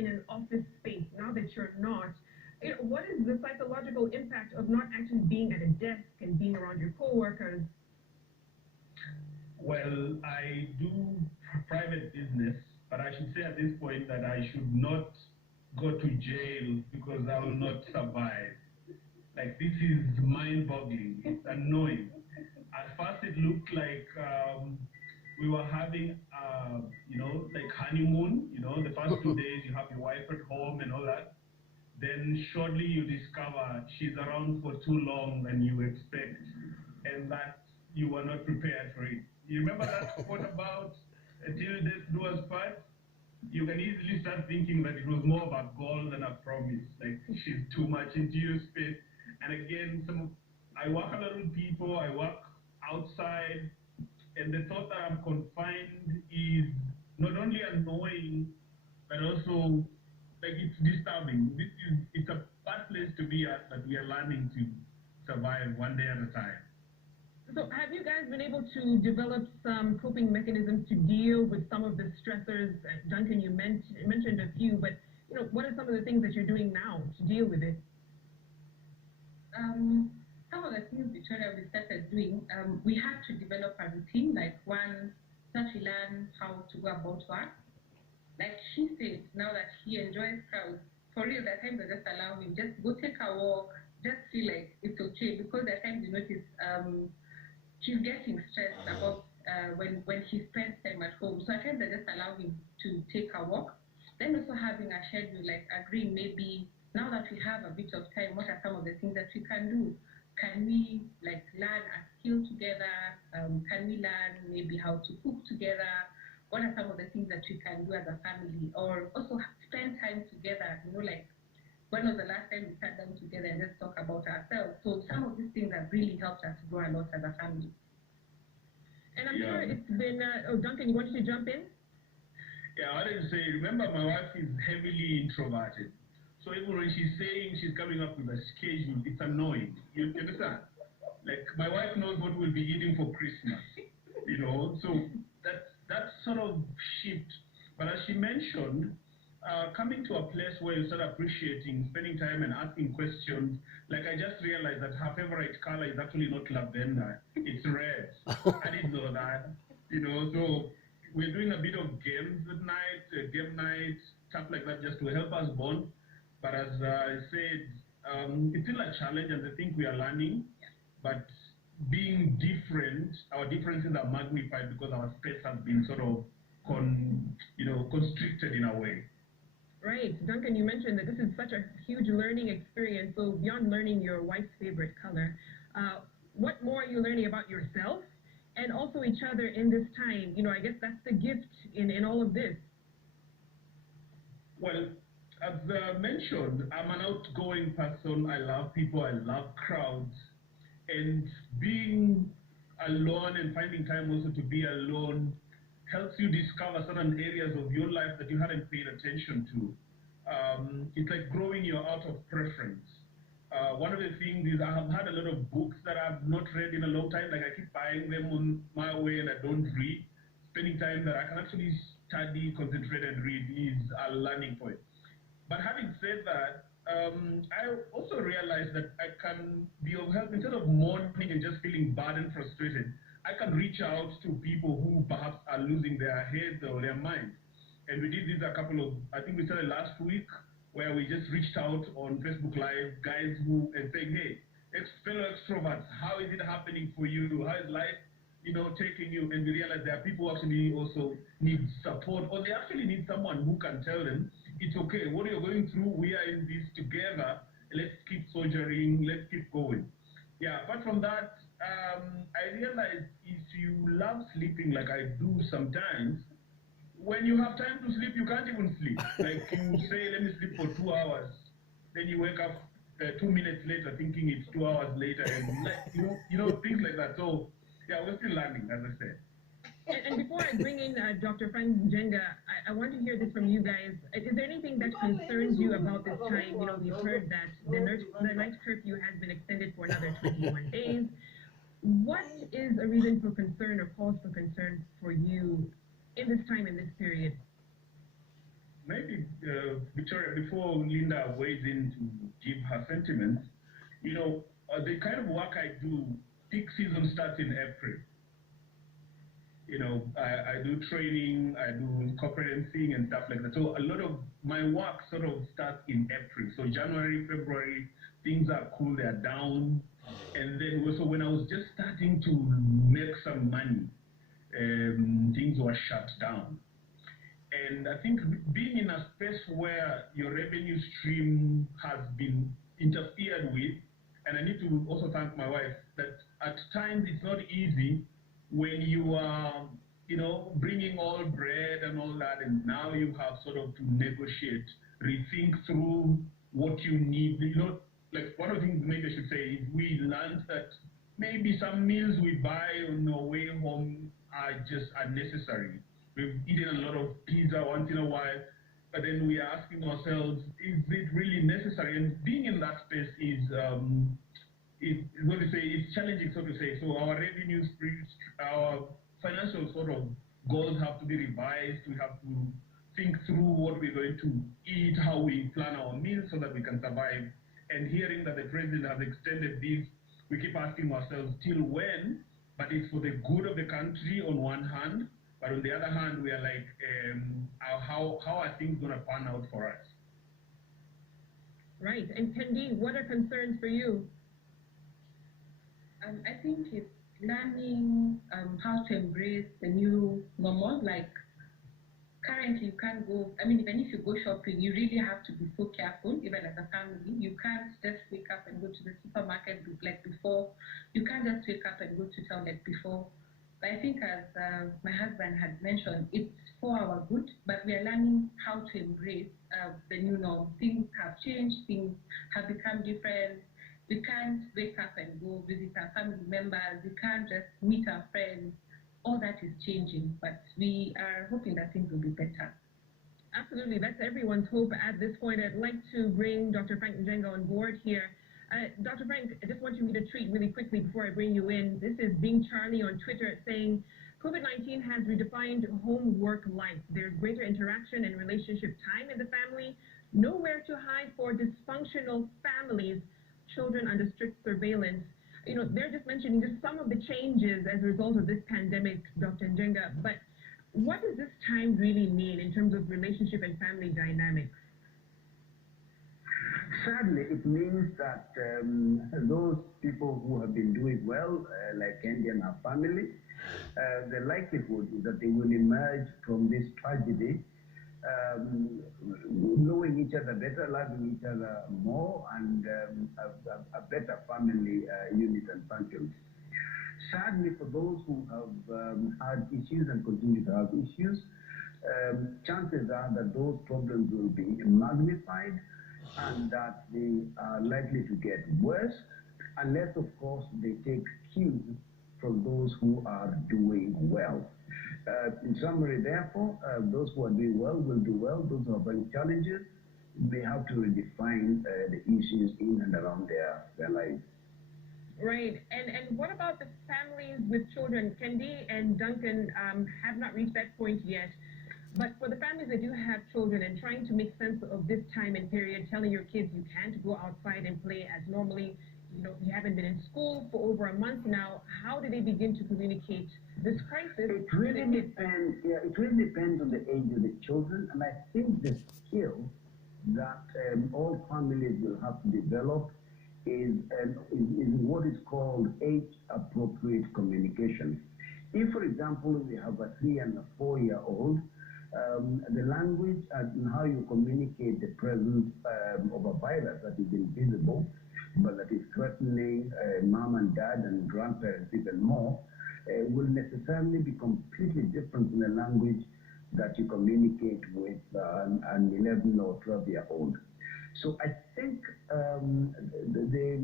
in an office space now that you're not? What is the psychological impact of not actually being at a desk and being around your coworkers? Well, I do private business, but I should say at this point that I should not go to jail because I will not survive. Like, this is mind-boggling. It's annoying. At first, it looked like we were having, like honeymoon. The first 2 days you have your wife at home and all that. Then shortly you discover she's around for too long than you expect, and that you were not prepared for it. You remember that quote about till death do us part? You can easily start thinking that it was more of a goal than a promise. Like, she's too much into your space. And again, I work a lot with people. I work outside, and the thought that I'm confined is not only annoying, but also like it's disturbing. It's a bad place to be at, but we are learning to survive one day at a time. So have you guys been able to develop some coping mechanisms to deal with some of the stressors? Duncan, you mentioned a few, but what are some of the things that you're doing now to deal with it? Some of the things Victoria we started doing, we had to develop a routine, like one that we learn how to go about work. Like she said, now that he enjoys crowds, for real, there are times I just allow him, just go take a walk, just feel like it's okay, because there are times you notice he's getting stressed about when he spends time at home. So at times I just allow him to take a walk. Then also having a schedule, like agreeing maybe now that we have a bit of time, what are some of the things that we can do? Can we like learn a skill together? Can we learn maybe how to cook together? What are some of the things that we can do as a family? Or also spend time together, like when was the last time we sat down together and just talk about ourselves? So some of these things have really helped us grow a lot as a family. And I'm sure it's been, Duncan, you wanted to jump in? Yeah, I wanted to say, remember my wife is heavily introverted. So even when she's saying she's coming up with a schedule, it's annoying. You understand? Like, my wife knows what we'll be eating for Christmas, so that sort of shift. But as she mentioned, coming to a place where you start appreciating, spending time and asking questions. Like, I just realized that her favorite color is actually not lavender, it's red. I didn't know that, so we're doing a bit of games at night, game night, stuff like that, just to help us bond. But as I said, it's still a challenge, and I think we are learning. But being different, our differences are magnified because our space has been sort of constricted in a way. Right. Duncan, you mentioned that this is such a huge learning experience. So beyond learning your wife's favorite color, what more are you learning about yourself and also each other in this time? I guess that's the gift in all of this. Well, as mentioned, I'm an outgoing person. I love people. I love crowds. And being alone and finding time also to be alone helps you discover certain areas of your life that you hadn't paid attention to. It's like growing your out of preference. One of the things is I have had a lot of books that I've not read in a long time. Like, I keep buying them on my way and I don't read. Spending time that I can actually study, concentrate, and read is a learning point. But having said that, I also realized that I can be of help instead of mourning and just feeling bad and frustrated. I can reach out to people who perhaps are losing their heads or their minds. And we did this I think we started last week, where we just reached out on Facebook Live, guys and saying, hey, fellow extroverts, how is it happening for you? How is life, taking you? And we realized there are people who actually also need support, or they actually need someone who can tell them, it's okay, what you're going through, we are in this together, let's keep soldiering, let's keep going. Yeah, apart from that, I realized if you love sleeping like I do sometimes, when you have time to sleep, you can't even sleep. Like, you say, let me sleep for 2 hours, then you wake up 2 minutes later thinking it's 2 hours later, and things like that. So, yeah, we're still learning, as I said. And before I bring in Dr. Frank Jenga, I want to hear this from you guys. Is there anything that concerns you about this time? We've heard that the night curfew has been extended for another 21 days. What is a reason for concern or cause for concern for you in this time, in this period? maybe Victoria, before Linda weighs in to give her sentiments, the kind of work I do, peak season starts in April. I do training, I do conferencing and stuff like that. So a lot of my work sort of starts in April. So January, February, things are cool, they're down. And then also when I was just starting to make some money, things were shut down. And I think being in a space where your revenue stream has been interfered with, and I need to also thank my wife that at times it's not easy when you are, bringing all bread and all that, and now you have sort of to negotiate, rethink through what you need. Like one of the things maybe I should say is we learned that maybe some meals we buy on our way home are just unnecessary. We've eaten a lot of pizza once in a while, but then we are asking ourselves, is it really necessary? And being in that space is what to say, it's challenging, so to say. So our revenues, our financial sort of goals have to be revised. We have to think through what we're going to eat, how we plan our meals so that we can survive. And hearing that the president has extended this, we keep asking ourselves, till when? But it's for the good of the country on one hand, but on the other hand, we are like, how are things going to pan out for us? Right. And Kendi, what are concerns for you? I think it's learning how to embrace the new normal. Like currently you can't go, even if you go shopping, you really have to be so careful, even as a family. You can't just wake up and go to the supermarket like before. You can't just wake up and go to town like before. But I think as my husband had mentioned, it's for our good, but we are learning how to embrace the new norm. Things have changed, things have become different. We can't wake up and go visit our family members. We can't just meet our friends. All that is changing, but we are hoping that things will be better. Absolutely. That's everyone's hope at this point. I'd like to bring Dr. Frank Njenga on board here. Dr. Frank, I just want you to treat really quickly before I bring you in. This is Being Charlie on Twitter saying, COVID-19 has redefined home-work life. There's greater interaction and relationship time in the family. Nowhere to hide for dysfunctional families, children under strict surveillance. They're just mentioning just some of the changes as a result of this pandemic, Dr. Njenga. But what does this time really mean in terms of relationship and family dynamics? Sadly, it means that those people who have been doing well, like Kendi and her family, the likelihood is that they will emerge from this tragedy knowing each other better, loving each other more, and a better family unit and function. Sadly, for those who have had issues and continue to have issues, chances are that those problems will be magnified and that they are likely to get worse, unless, of course, they take cues from those who are doing well. In summary, therefore, those who are doing well will do well. Those who are having challenges may have to redefine the issues in and around their lives. Right. And what about the families with children? Kendi and Duncan have not reached that point yet. But for the families that do have children and trying to make sense of this time and period, telling your kids you can't go outside and play as normally, you haven't been in school for over a month now, how do they begin to communicate this crisis? It really depends. Yeah, it really depends on the age of the children, and I think the skill that all families will have to develop is what is called age-appropriate communication. If, for example, we have a 3 and a 4-year-old, the language and how you communicate the presence of a virus that is invisible, but that is threatening mom and dad and grandparents even more, will necessarily be completely different from the language that you communicate with an 11 or 12-year-old. So I think the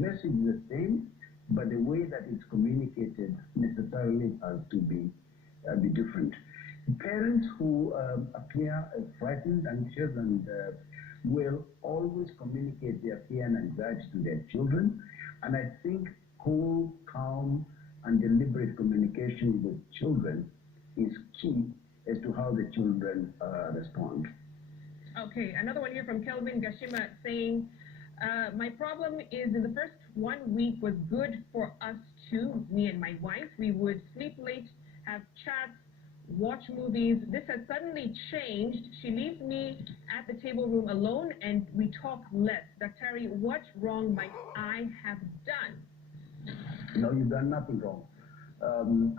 message is the same, but the way that it's communicated necessarily has to be different. Parents who appear frightened, anxious, and will always communicate their fear and anxiety to their children. And I think cool, calm, and deliberate communication with children is key as to how the children respond. Okay, another one here from Kelvin Gashima saying, my problem is in the first 1 week was good for us two, me and my wife. We would sleep late, have chats, watch movies. This has suddenly changed. She leaves me at the table room alone and we talk less. Daktari, what wrong might I have done? No, you've done nothing wrong.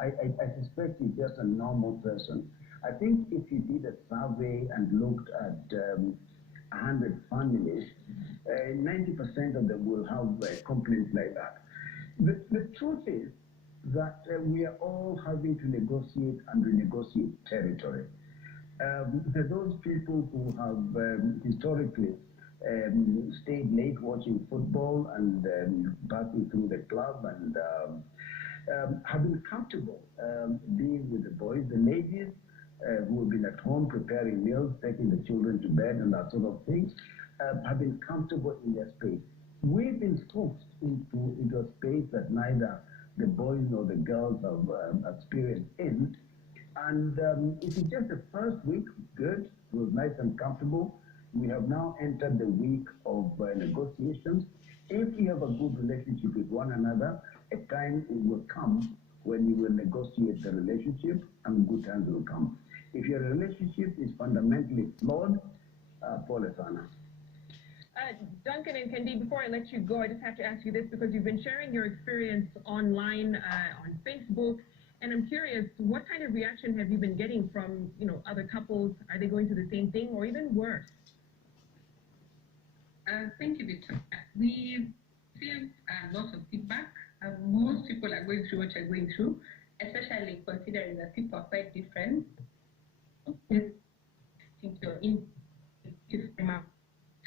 I suspect you're just a normal person. I think if you did a survey and looked at 100 families, 90% of them will have complaints like that. The truth is that we are all having to negotiate and renegotiate territory. There are those people who have historically stayed late watching football and passing through the club and have been comfortable being with the boys. The ladies who have been at home preparing meals, taking the children to bed and that sort of thing, have been comfortable in their space. We've been forced into a space that neither the boys nor the girls have experienced in. And if it's just the first week, good, it was nice and comfortable. We have now entered the week of negotiations. If we have a good relationship with one another, a time will come when you will negotiate the relationship and good times will come. If your relationship is fundamentally flawed, Paul Sana. Duncan and Kendi, before I let you go, I just have to ask you this because you've been sharing your experience online on Facebook, and I'm curious, what kind of reaction have you been getting from, other couples? Are they going through the same thing or even worse? Thank you, Victor. We received lots of feedback. Most people are going through what you're going through, especially considering that people are quite different.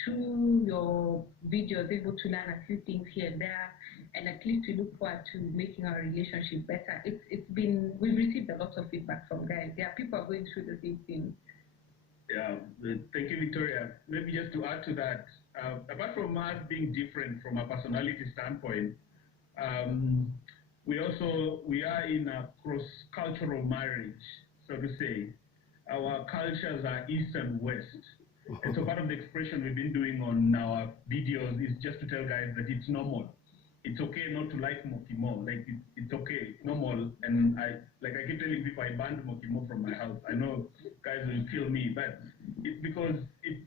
Through your videos, able to learn a few things here and there, and at least we look forward to making our relationship better. We've received a lot of feedback from guys. There are people going through the same thing. Yeah, thank you, Victoria. Maybe just to add to that, apart from us being different from a personality standpoint, we are in a cross-cultural marriage, so to say. Our cultures are East and West. And so part of the expression we've been doing on our videos is just to tell guys that it's normal. It's okay not to like Mokimo. Like, it's okay, it's normal. And I keep telling people I banned Mokimo from my house. I know guys will kill me, but it's because it's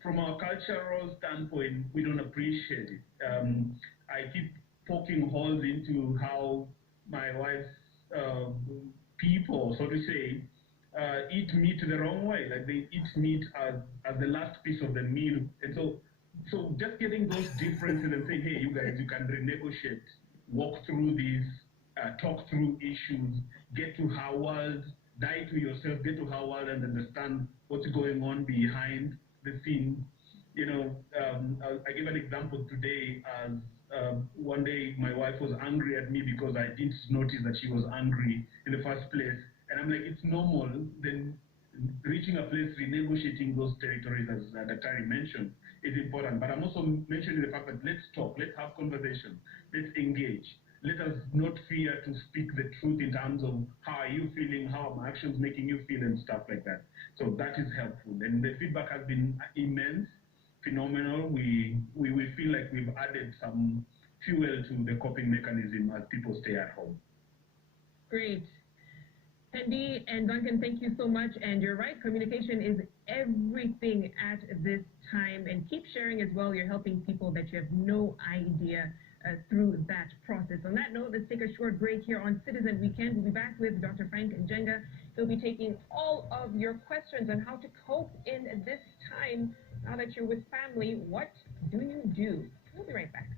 from our cultural standpoint, we don't appreciate it. I keep poking holes into how my wife's people, so to say, eat meat the wrong way. Like, they eat meat as the last piece of the meal. And so just getting those differences and saying, hey, you guys, you can renegotiate, walk through these, talk through issues, get to Howard, die to yourself, get to Howard and understand what's going on behind the scene. I give an example today as one day my wife was angry at me because I didn't notice that she was angry in the first place. And I'm like, it's normal. Then reaching a place, renegotiating those territories, as Daktari mentioned, is important. But I'm also mentioning the fact that let's talk, let's have conversation, let's engage. Let us not fear to speak the truth in terms of how are you feeling, how are my actions making you feel, and stuff like that. So that is helpful. And the feedback has been immense, phenomenal. We feel like we've added some fuel to the coping mechanism as people stay at home. Great. Kendi and Duncan, thank you so much. And you're right, communication is everything at this time. And keep sharing as well. You're helping people that you have no idea through that process. On that note, let's take a short break here on Citizen Weekend. We'll be back with Dr. Frank Njenga. He'll be taking all of your questions on how to cope in this time. Now that you're with family, what do you do? We'll be right back.